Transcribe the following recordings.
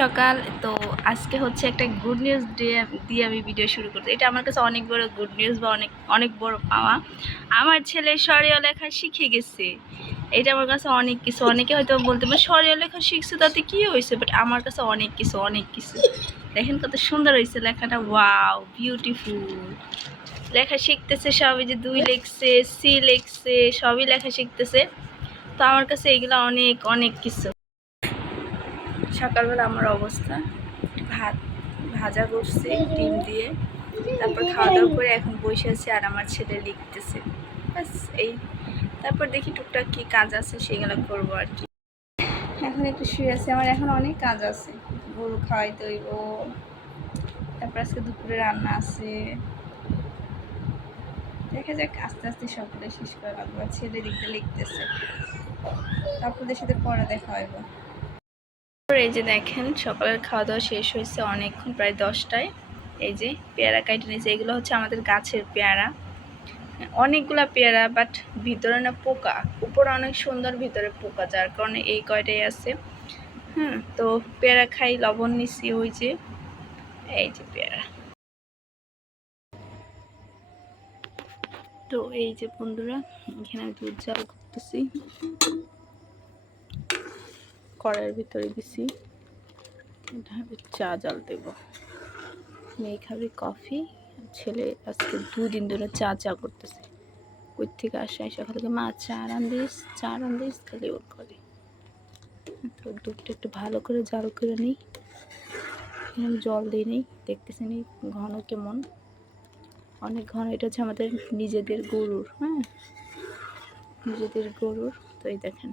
সকাল তো আজকে হচ্ছে একটা গুড নিউজ দিয়ে আমি ভিডিও শুরু করছি। এটা আমার কাছে অনেক বড় গুড নিউজ বা অনেক অনেক বড় পাওয়া। আমার ছেলে স্বরীয় লেখা শিখে গেছে। এটা আমার কাছে অনেক কিছু। অনেকে হয়তো বলতে পারে স্বরীয় লেখা শিখছে তাতে কি হয়েছে, বাট আমার কাছে অনেক কিছু অনেক কিছু। দেখেন কত সুন্দর হয়েছে লেখাটা, ওয়াও বিউটিফুল। লেখা শিখতেছে সবই, যে 2 লিখছে, সি লিখছে, সবই লেখা শিখতেছে। তো আমার কাছে এগুলো অনেক অনেক কিছু। সকালবেলা আমার অবস্থা, ভাত ভাজা করছি ডিম দিয়ে, তারপর খাওয়া দাওয়া করে এখন বসে আছি আর আমার ছেলে লিখতেছে, ব্যাস এই। তারপর দেখি টুকটাক কী কাজ আছে সেগুলো করবো আর কি। এখন একটু শুয়ে আছি, আমার এখন অনেক কাজ আছে। গরু খাওয়াইতে হইব, তারপর আজকে দুপুরে রান্না আছে। দেখা যাক, আস্তে আস্তে সবগুলো শেষ করে রাখবো। ছেলে লিখতেছে, আপনাদের সাথে পরে দেখা হইব। এই যে দেখেন সকালের খাওয়া দাওয়া শেষ হয়েছে অনেকক্ষণ, প্রায় 10টায়। এই যে পেয়ারা কাইটে নিয়েছে, এগুলো হচ্ছে আমাদের গাছের পেয়ারা, অনেকগুলা পেয়ারা, বাট ভিতরে না পোকা, উপরে অনেক সুন্দর, ভিতরে পোকা, যার কারণে এই কয়টাই আছে। তো পেয়ারা খাই, লবণ নিছি, ওই যে এই যে পেয়ারা। তো এই যে বন্ধুরা, এখানে দুধ জাল করতেছি, কড়াইয়ের ভিতরে দিছি, চা জাল দেব। মেয়ে খাবে কফি, ছেলে আজকে 2 দিন ধরে চা করতেছে। কই থেকে আসে সকাল থেকে, মা চা রান্ধিস খালি ওর করে। তো দুধটা একটু ভালো করে জাল করে নিই, জল দিয়ে নিই, দেখতেছি নি ঘন কেমন, অনেক ঘন। এটা হচ্ছে আমাদের নিজেদের গরুর, নিজেদের গরুর। তো এই দেখেন,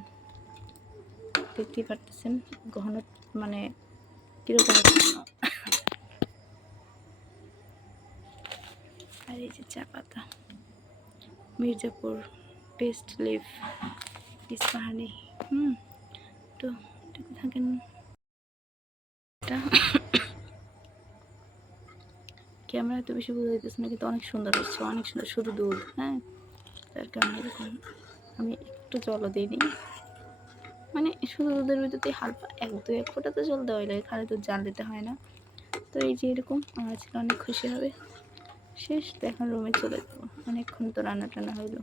দেখতেই পারতেছেন ঘন মানে কীরকম। আর এই যে চা পাতা, মির্জাপুর পেস্ট লিফ ইস্পাহানি। তো থাকেন ক্যামেরা তো বেশি বোঝা যাইতেছে না, কিন্তু অনেক সুন্দর হচ্ছে, অনেক সুন্দর, শুধু দুধ। তার কারণে এরকম আমি একটু জলও দিইনি, মানে শুধু দুধের ভিতরে হালকা 1-2 ফোঁটা তো জল দেওয়াই লাগে, খালি দুধ জাল দিতে হয় না। তো এই যে এরকম, আমার আজকে অনেক খুশি হবে। শেষ, তো এখন রুমে চলে যাবো, অনেকক্ষণ তো রান্না টান্না হইলো।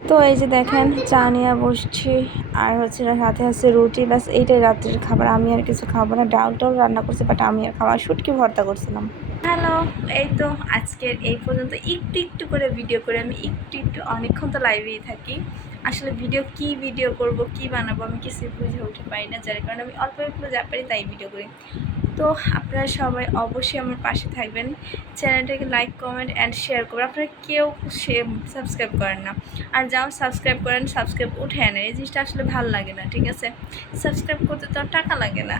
তো এই যে দেখেন চা নিয়ে বসছি, আর হচ্ছে সাথে আছে রুটি, বাস এইটাই রাত্রের খাবার। আমি আর কিছু খাবো না, ডালটাও রান্না করছি, বাট আমি আর খাবার শুটকি ভর্তা করছিলাম। হ্যালো, এই তো আজকের এই পর্যন্ত। একটু করে ভিডিও করে আমি একটু অনেকক্ষণ তো লাইভেই থাকি। আসলে ভিডিও করব, কি বানাবো আমি কিছু বুঝে উঠে পারি না, যার কারণে আমি অল্প একটু যা পারি তাই ভিডিও করি। তো আপনারা সবাই অবশ্যই আমার পাশে থাকবেন, চ্যানেলটাকে লাইক কমেন্ট অ্যান্ড শেয়ার করবেন। আপনারা কেউ সাবস্ক্রাইব করেন না, আর যাও সাবস্ক্রাইব করেন, সাবস্ক্রাইব উঠে না, এই জিনিসটা আসলে ভালো লাগে না, ঠিক আছে? সাবস্ক্রাইব করতে তো আর টাকা লাগে না।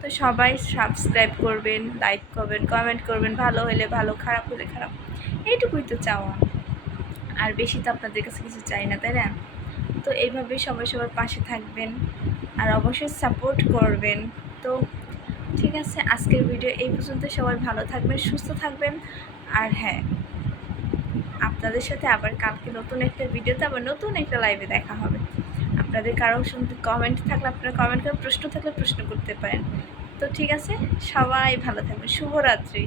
তো সবাই সাবস্ক্রাইব করবেন, লাইক করবেন, কমেন্ট করবেন, ভালো হলে ভালো, খারাপ হলে খারাপ, এইটুকুই তো চাওয়া। আর বেশি তো আপনাদের কাছে কিছু চাই না, তাই না? তো এইভাবেই সবাই সবার পাশে থাকবেন, আর অবশ্যই সাপোর্ট করবেন। তো ঠিক আছে, আজকের ভিডিও এই পর্যন্ত। সবাই ভালো থাকবেন, সুস্থ থাকবেন। আর হ্যাঁ, আপনাদের সাথে আবার কালকে নতুন একটা ভিডিওতে, আবার নতুন একটা লাইভে দেখা হবে। আপনাদের কারো শুনতে কমেন্ট থাকলে আপনারা কমেন্ট করে, প্রশ্ন থাকলে প্রশ্ন করতে পারেন। তো ঠিক আছে, সবাই ভালো থাকবেন, শুভরাত্রি।